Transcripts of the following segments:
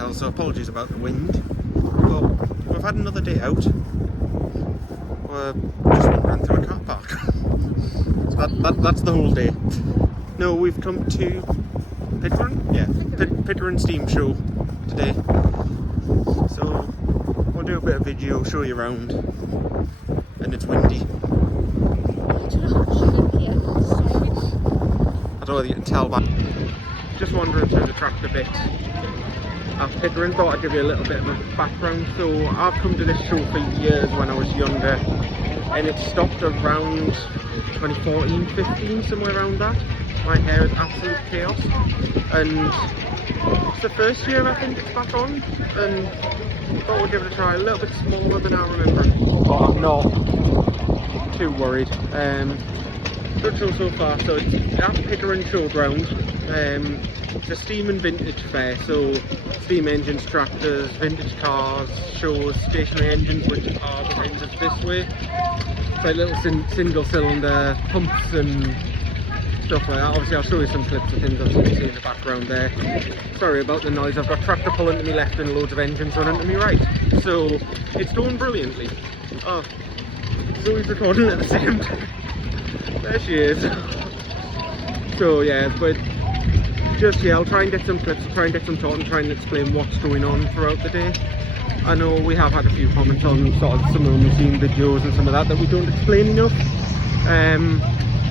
tell, so apologies about the wind. But we've had another day out. We're just wandering through a car park. So that's the whole day. No, we've come to Pickering? Yeah, Pickering Steam Show today. So we'll do a bit of video, show you around. And it's windy. I don't know whether you can tell, but just wandering through the tractor bit at Pickering. Thought I'd give you a little bit of a background. So I've come to this show for years when I was younger, and it stopped around 2014, 15, somewhere around that. My hair is absolute chaos, and it's the first year I think it's back on, and thought we'd give it a try. A little bit smaller than I remember, but I'm not too worried. Good show so far. So it's at Pickering Showground. It's a steam and vintage fair, so steam engines, tractors, vintage cars, shows stationary engines, which are the engines this way. It's like little single cylinder pumps and stuff like that. Obviously I'll show you some clips of things as you can see in the background there. Sorry about the noise, I've got tractor pulling to me left and loads of engines running to me right. So it's going brilliantly. Oh, Zoe's recording at the same time. There she is. So yeah, but just yeah, I'll try and get some clips, try and get some thought and try and explain what's going on throughout the day. I know we have had a few comments on sort of some of the museum videos and some of that we don't explain enough.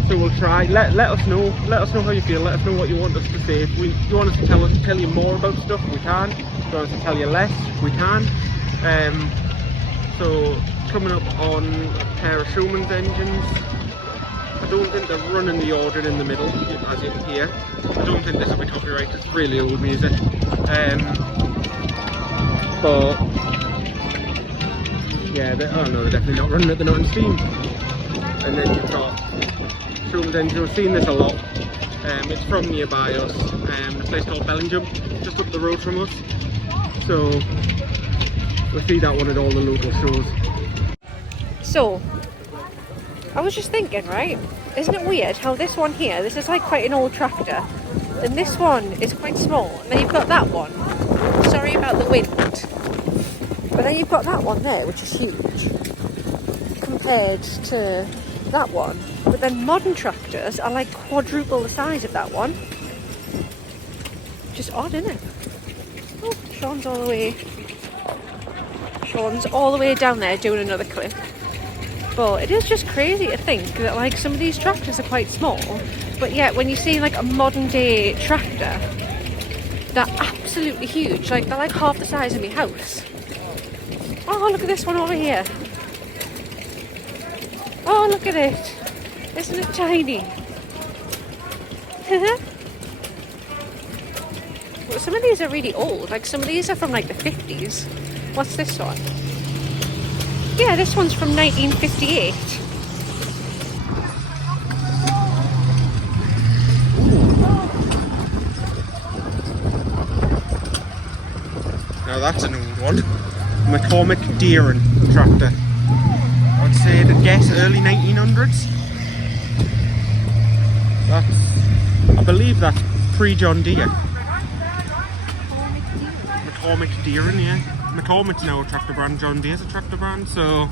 So we'll try. Let us know how you feel. Let us know what you want us to say. If you want us to tell you more about stuff, we can. If you want us to tell you less, we can. So coming up on a pair of Showman's engines. I don't think they're running the order in the middle, as you can hear. I don't think this will be copyrighted. It's really old music. But yeah, oh no, they're definitely not running it. They're not in steam. And then you've got Showman's engine. We've seen this a lot. It's from nearby us, a place called Bellingham, just up the road from us. So we'll see that one at all the local shows. So I was just thinking, right? Isn't it weird how this one here, this is like quite an old tractor, and this one is quite small, and then you've got that one. Sorry about the wind. But then you've got that one there, which is huge compared to that one. But then modern tractors are like quadruple the size of that one. Just odd, isn't it? Oh, Sean's all the way down there doing another clip. But it is just crazy to think that like some of these tractors are quite small, but yet when you see like a modern day tractor, they're absolutely huge. Like they're like half the size of my house. Oh, look at this one over here. Oh, look at it. Isn't it tiny? Well, some of these are really old. Like some of these are from like the 50s. What's this one? Yeah, this one's from 1958. Now that's an old one. McCormick Deeren tractor. I'd say to guess early 1900s. I believe that's pre-John Deere. McCormick Deeren, yeah. McCormick's now a tractor brand, John Deere's a tractor brand, so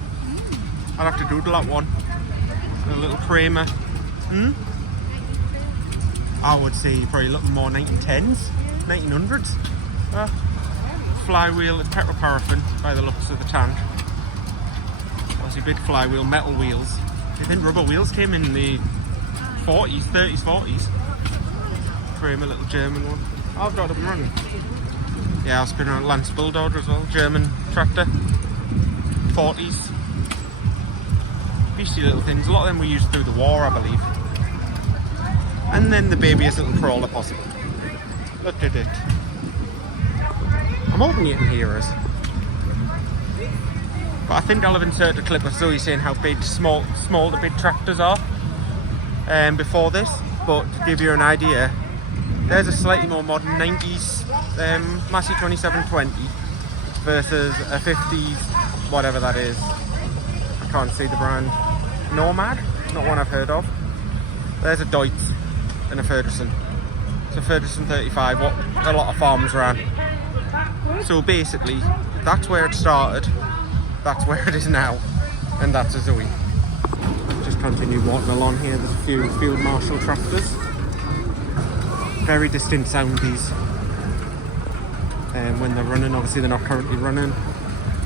I'd have to doodle that one. A little Kramer. I would say probably looking more 1910s, 1900s. Flywheel and petrol paraffin by the looks of the tank. Obviously big flywheel, metal wheels. I think rubber wheels came in the 40s, 30s, 40s. Kramer, little German one. I've got them running. Yeah, I've been on Lance Bulldozer as well, German tractor, 40s. Beastie little things, a lot of them were used through the war, I believe. And then the babyest little crawler possible. Look at it. I'm hoping you can hear us. But I think I'll have inserted a clip of Zoe saying how big, small the big tractors are before this. But to give you an idea, there's a slightly more modern 90s Massey 2720 versus a 50s, whatever that is. I can't see the brand. Nomad, not one I've heard of. There's a Deutz and a Ferguson. It's a Ferguson 35, what a lot of farms ran. So basically, that's where it started, that's where it is now, and that's a Zoe. Just continue walking along here. There's a few Field Marshal tractors. Very distinct sound these. When they're running, obviously they're not currently running.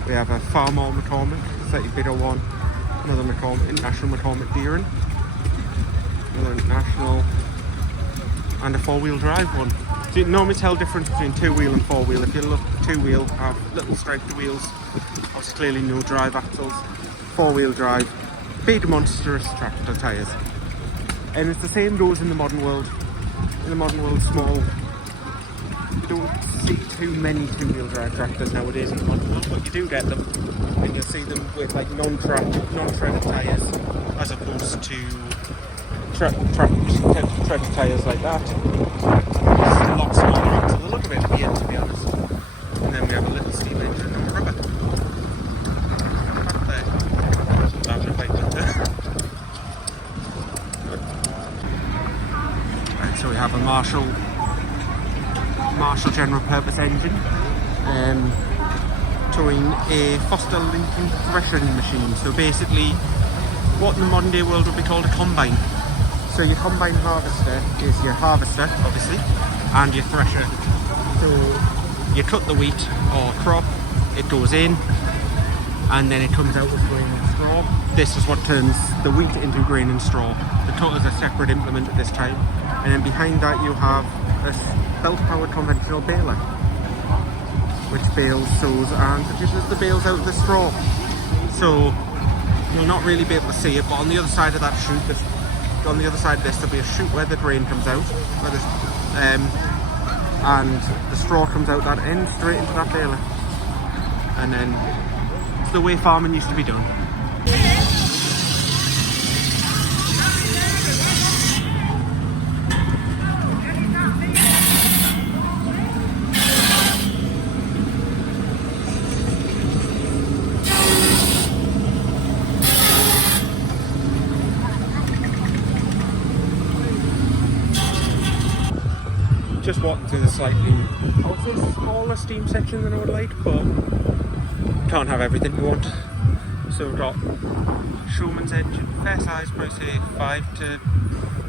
We have a Farmall McCormick, 30 bidder one, another McCormick, International McCormick Deering, another International, and a 4-wheel drive one. So you can normally tell the difference between 2-wheel and 4-wheel. If you look, 2-wheel have little striped wheels, obviously clearly no drive axles. 4-wheel drive, big monstrous tractor tyres. And it's the same goes in the modern world. In the modern world, small. You don't see too many 2-wheel drive tractors nowadays in the modern world, but you do get them. And you'll see them with like non-treaded tyres as opposed to treaded tyres like that. It's a lot smaller, so they look a bit weird to be honest. And then we have a little steam engine on rubber. Right, so we have a Marshall general purpose engine towing a Foster Lincoln threshing machine. So basically what in the modern day world would be called a combine. So your combine harvester is your harvester obviously and your thresher. So you cut the wheat or crop, it goes in and then it comes out with grain and straw. This is what turns the wheat into grain and straw. The cut is a separate implement at this time. And then behind that you have a belt-powered conventional baler, which bales, sows and produces the bales out of the straw. So you'll not really be able to see it, but on the other side of that chute, on the other side of this, there'll be a chute where the grain comes out, and the straw comes out that end straight into that baler. And then it's the way farming used to be done. Just walking through the slightly, I would say, smaller steam section than I would like, but can't have everything you want. So we've got Showman's engine, fair size, probably say 5 to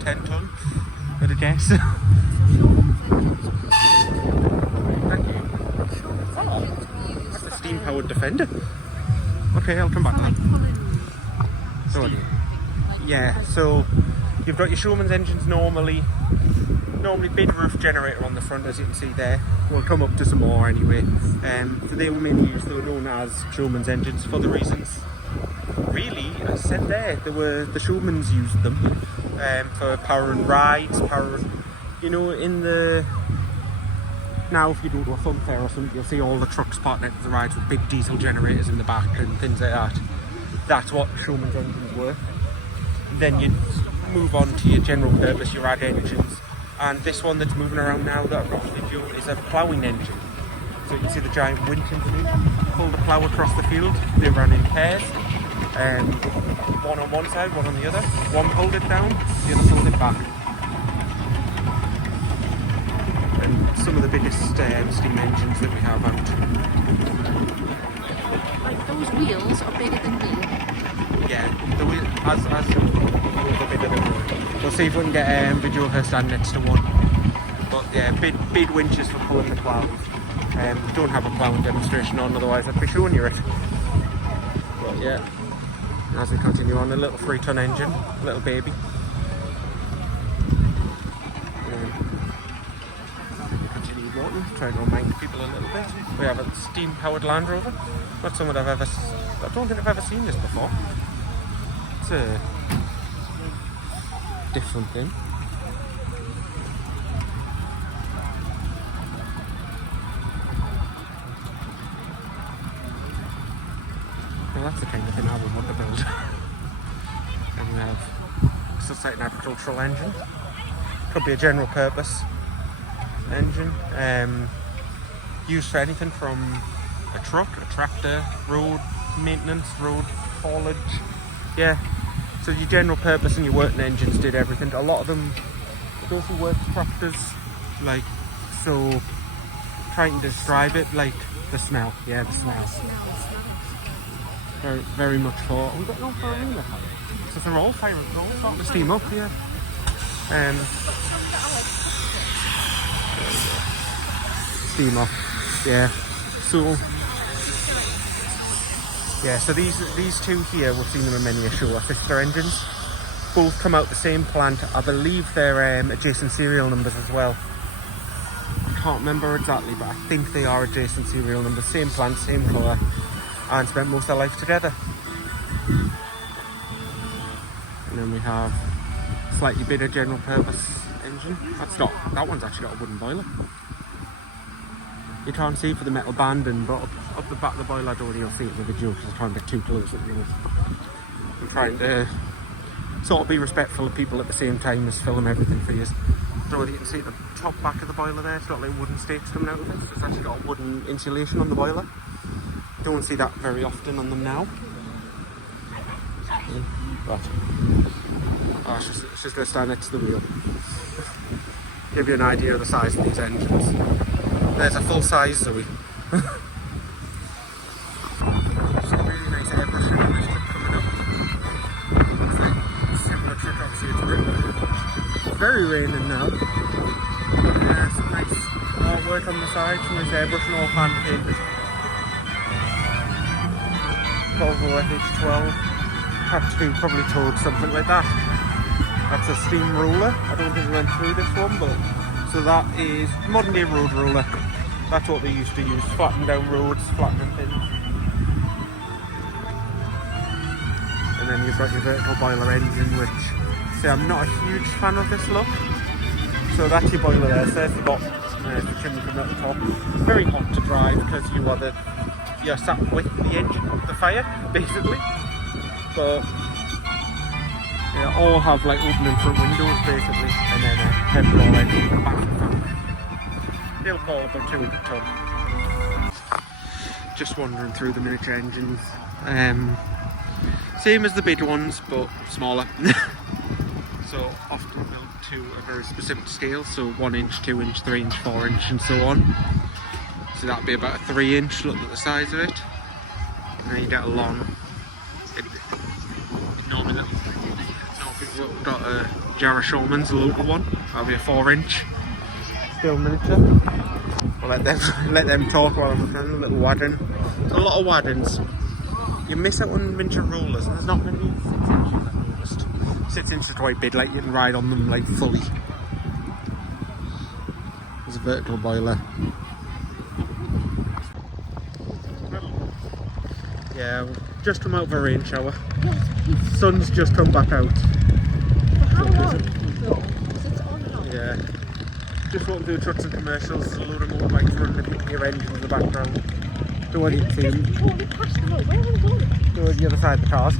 10 ton, I'd guess. Thank you. Oh, that's a steam powered Defender. Okay, I'll come back to that. So, yeah, so you've got your Showman's engines normally big roof generator on the front, as you can see there. We'll come up to some more anyway. So they were mainly used, they were known as Showman's engines for the reasons, really, as I said there, the Showmans used them for power and rides, you know, now if you go to a fun fair or something, you'll see all the trucks parked next to the rides with big diesel generators in the back and things like that. That's what Showman's engines were. Then you move on to your general purpose, your ag engines. And this one that's moving around now that I've got to show is a ploughing engine. So you can see the giant winch underneath. Pull the plough across the field. They run in pairs. One on one side, one on the other. One pulled it down, the other pulled it back. And some of the biggest steam engines that we have out. Like those wheels are bigger than me. Yeah, the wheel, as the wheels are bigger than me. We'll see if we can get video of her stand next to one. But yeah, big winches for pulling the plough. We don't have a ploughing demonstration on, otherwise I'd be showing you it. But yeah, as we continue on, a little 3-ton engine, little baby. Continue walking, try to remind people a little bit. We have a steam-powered Land Rover. Not something I don't think I've ever seen this before. It's a different thing. Well, that's the kind of thing I would want to build. And we have just like an agricultural engine. Could be a general purpose engine. Used for anything from a truck, a tractor, road maintenance, road haulage. Yeah. So your general purpose and your working engines did everything. A lot of them, those who work tractors, like, so trying to describe it, like The smell, yeah, the smell. Very, very much for. We've got no for a real. So they're all firing, they're all starting to steam up, yeah. Steam up, yeah. So, yeah. So these two here, we've seen them in many a show, are sister engines. Both come out the same plant. I believe they're adjacent serial numbers as well. I can't remember exactly, but I think they are adjacent serial numbers. Same plant, same colour, and spent most of their life together. And then we have slightly bigger general purpose engine. That one's actually got a wooden boiler. You can't see for the metal banding, but up the back of the boiler door you'll see it in the video because I'm trying to get too close at the minute. I'm trying to sort of be respectful of people at the same time as film everything for you. I don't know whether you can see the top back of the boiler there, it's got like wooden stakes coming out of it. So it's actually got wooden insulation on the boiler. Don't see that very often on them now. But it's just going to stand next to the wheel. Give you an idea of the size of these engines. There's a full size Zoe. Some really nice airbrushing on this truck coming up. It's like similar truck obviously it's very raining now. Some nice artwork on the side, some nice airbrushing, all hand painted. Volvo FH12. Had to be probably towed something like that. That's a steam roller. I don't think we went through this one, but so that is modern day road roller. That's what they used to use, flatten down roads, flattening things. And then you've got your vertical boiler engine, which, see, I'm not a huge fan of this look. So that's your boiler there, so there's the bottom, there's the chimney coming out the top. Very hot to drive because you're sat with the engine of the fire, basically. But yeah, all have like opening front windows basically, and then a petrol engine in the back of the front. They'll call about 200 tonne. Just wandering through the miniature engines. Same as the big ones, but smaller. So often built to a very specific scale, so 1 inch, 2 inch, 3 inch, 4 inch and so on. So that'd be about a 3 inch, look at the size of it. And then you get a long, normally we've got a Jarrah Showman's, a local one, that'll be a 4 inch. Still miniature. We'll let them talk while I'm looking at a little wagon. There's a lot of wagons. You miss out on miniature rollers, and there's not many 6 inches I've noticed. 6 inches is quite big, like you can ride on them like fully. There's a vertical boiler. Yeah, we've just come out of a rain shower. Sun's just come back out. For how long? Yeah. Just walking through trucks and commercials, there's a load of motorbikes running into your engine in the background. Don't want you to see them. Totally past the road. Where are they going? Go to the other side of the cars.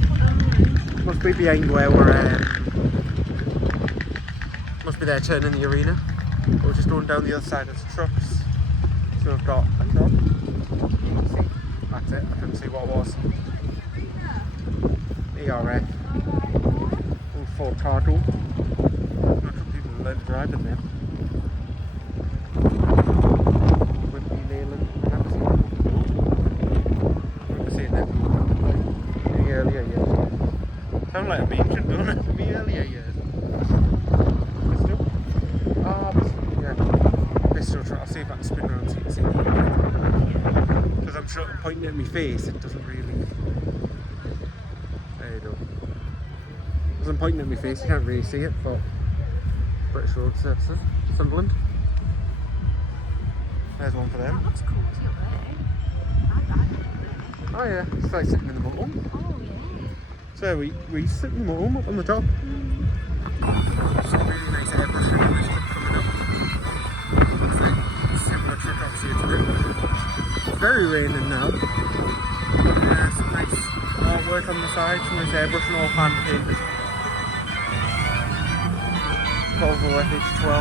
Must be behind where we're must be there turning the arena. We're just going down the other side of the trucks. So we've got a truck. See, that's it, I couldn't see what it was. ERF. Old Ford cargo. Not sure people learn to drive in there. Sound like a beacon, don't it? In the earlier years. Pistol? Yeah. Pistol truck. I'll see if I can spin around so you can see it. Because I'm sure pointing at my face, it doesn't really. There you go. Because I'm pointing at my face, you can't really see it, but British Road Services, Sunderland. There's one for them. That looks cool too, eh? Oh yeah, it's like sitting in the motorhome. Oh yeah. So we sit in the motorhome up on the top. Some really nice airbrushing on this truck coming up. It's like similar truck obviously it's very raining now. Some nice artwork on the side, some nice airbrushing, all hand painted. Volvo FH12.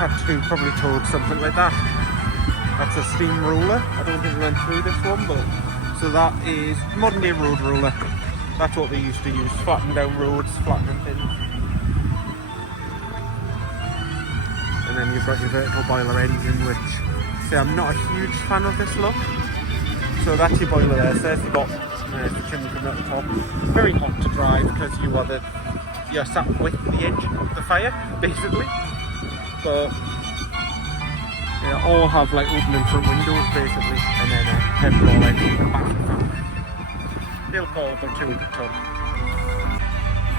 Had to be probably towed something like that. That's a steam roller. I don't think we went through this one, but so that is modern day road roller. That's what they used to use, flatten down roads, flattening things. And then you've got your vertical boiler engine, which, say I'm not a huge fan of this look. So that's your boiler there. So there's the chimney coming at the top. It's very hot to drive because you're sat with the engine of the fire, basically. But yeah, all have like opening front windows basically, and then a head-roll engine in the back of the front. They'll call about 200 tonne.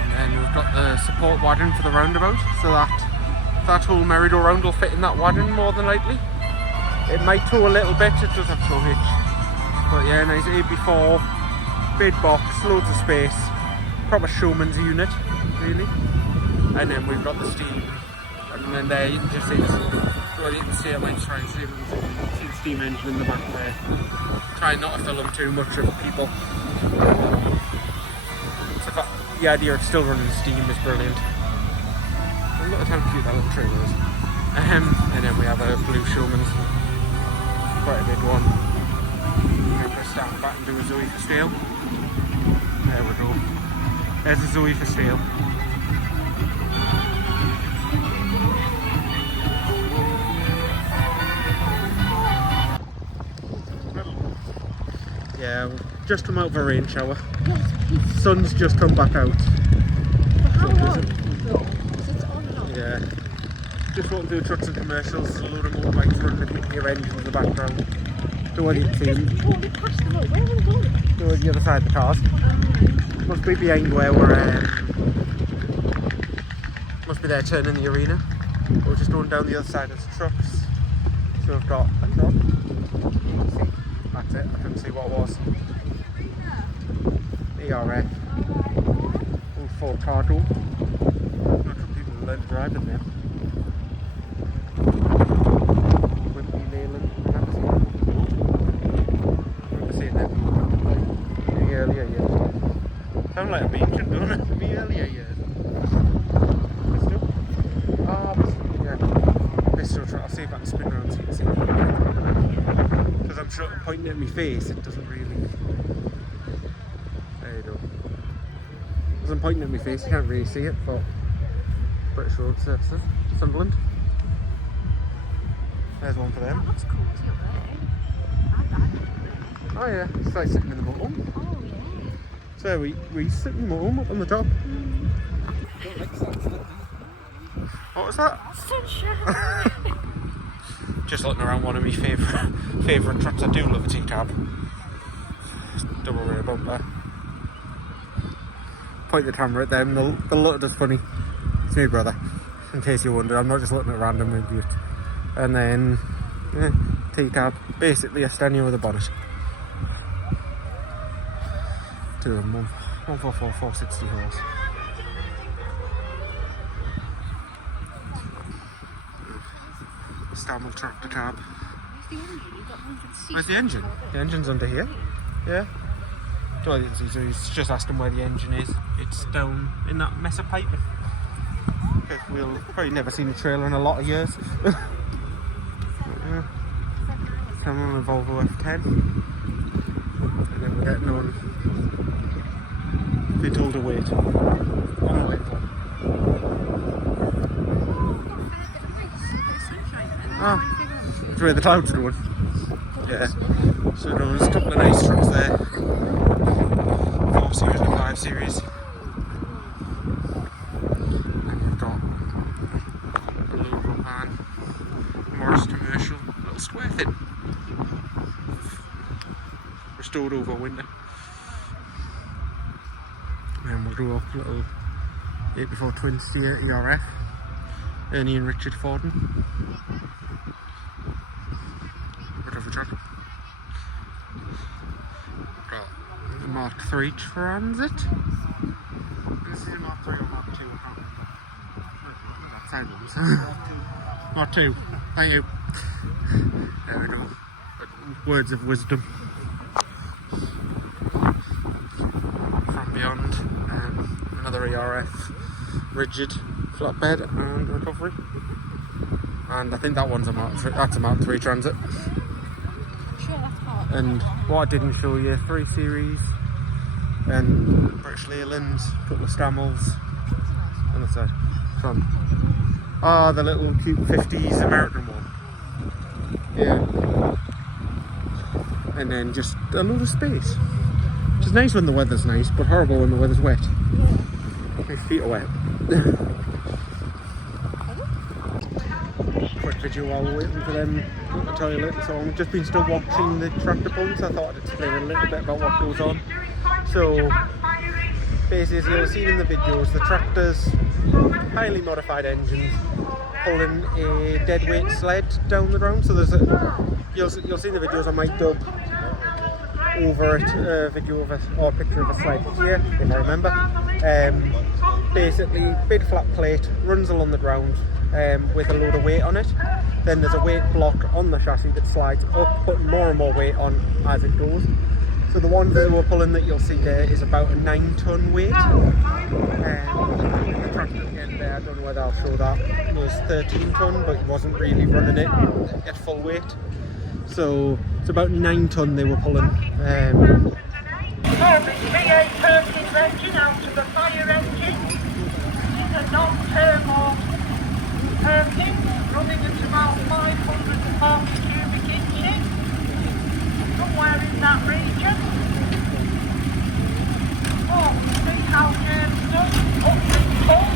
And then we've got the support wagon for the roundabout, so that whole merry-go-round will fit in that wagon more than likely. It might tow a little bit, it does have tow hitch. But yeah, nice AB4, big box, loads of space, proper showman's unit, really. And then we've got the steam, and then there you can just see this. Well, you can see I might try and see the steam engine in the back there. Try not to film too much of people. So the idea of still running steam is brilliant. Look at how cute that little trailer is. And then we have a blue showman's, quite a big one. I'm going to stand back and do a Zoe for scale. There we go. There's a Zoe for scale. Yeah, we've just come out of a rain shower. Sun's just come back out. For how long? It's on and off. Yeah. Just walking through trucks and commercials, a load of motorbikes running your engine in the background. Don't want you to see them. Totally past the road. Where are we going? Go on the other side of the cars. Must be behind where we're must be there turning the arena. We're just going down the other side of the trucks. So we've got a truck. That's it, I couldn't see what it was. ERF. All full cargo. Not sure people learn to drive in there. Wimpy Leyland. Remember seeing them in the earlier years. Sound like a beacon, don't it? In the earlier years. Pistol? Ah, yeah. Pistol truck. I'll see if I can spin around so you can see it. Because I'm sure pointing at my face, it doesn't really. There you go. Because I'm pointing at my face, you can't really see it, but British Road Services, Sunderland. There's one for them. That looks cool too, eh? Oh yeah, it's like sitting in the motorhome. Oh yeah. So we sit in the motorhome up on the top. What was that? Sunshine. Just looking around one of my favourite trucks. I do love a T-cab. Double rear bumper. Point the camera at them. They'll look at us funny. It's me brother. In case you wonder, I'm not just looking at random reviews. And then yeah, T-cab, basically a Stenio with a bonnet. Two of them, 144, 460 horse. Stamble tractor cab. Where's the engine? The engine's under here. Yeah. So I didn't see, so he's just asked him where the engine is. It's down in that mess of piping. We'll probably never seen a trailer in a lot of years. Yeah. Someone on a Volvo F10. And then we're getting on. They told to wait. I'm gonna wait for. Ah, that's where the clouds are going. Yeah. So there's a couple of nice trucks there. 4 Series and 5 Series. And we've got a logo van. Morris Commercial, little square thing. Restored over winter. And we'll do up a little 8x4 twin steer ERF. Ernie and Richard Forden. Whatever truck. Got the Mark III Transit. This is a Mark III or Mark II, I can't remember. That side ones. Mark II. Thank you. There we go. Words of wisdom. From beyond, another ERF, rigid, flatbed and recovery. And I think that one's a Mark III, that's a Mark III Transit. Sure, that's part. And what I didn't show you, 3 Series, and British Leylands, a couple of Stamels on the side. From the little cute 50s American one. Yeah. And then just a load of space. Which is nice when the weather's nice, but horrible when the weather's wet. My feet are wet. Quick video while we're waiting for them to the toilet. So I've just been still watching the tractor pulling, so I thought I'd explain a little bit about what goes on. So basically, as you'll see in the videos, the tractors, highly modified engines, pulling a dead weight sled down the ground. So there's you'll see in the videos, I might dub over it a video of or a picture of a sled here, if I remember. Basically, big flat plate runs along the ground with a load of weight on it. Then there's a weight block on the chassis that slides up, putting more and more weight on as it goes. So the one that we're pulling that you'll see there is about a 9-ton weight. The tractor again there, I don't know whether I'll show that, it was 13-ton, but he wasn't really running it at full weight. So it's about 9-ton they were pulling. V8 Perkins engine out of the fire engine. It's a non-turbo Perkins running at about 540 cubic inches. Somewhere in that region. Oh, see how James does up and full.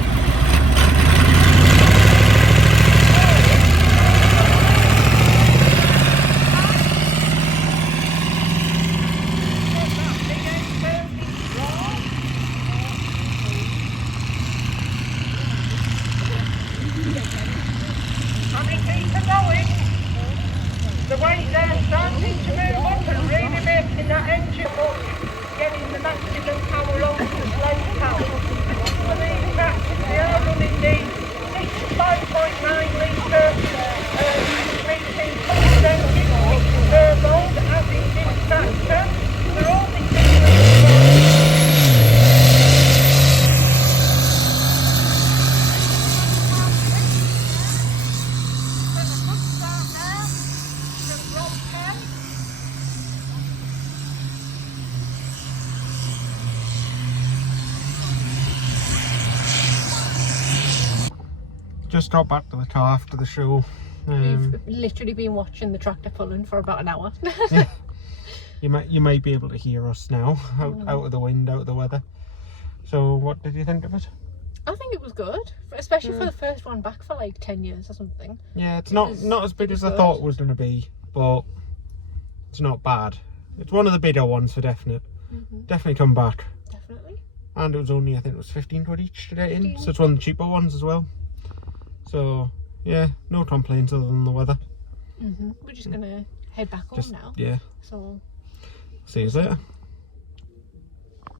The way they're starting to move up and really making that engine up, getting the maximum power over the sled power. For these tractors, they are running the 5.9 litre racing pump engine, which is turbo, as is this tractor. They're all the Just got back to the car after the show. We've literally been watching the tractor pulling for about an hour. Yeah. You might be able to hear us now, out of the wind, out of the weather. So what did you think of it? I think it was good, especially for the first one back for like 10 years or something. Yeah, it's not as big as I thought it was going to be, but it's not bad. It's one of the bigger ones for definite. Definitely come back. Definitely. And it was only, I think it was 15 quid each to get in, so it's one of the cheaper ones as well. So yeah, no complaints other than the weather. We're just gonna head back home now. Yeah. So See you later.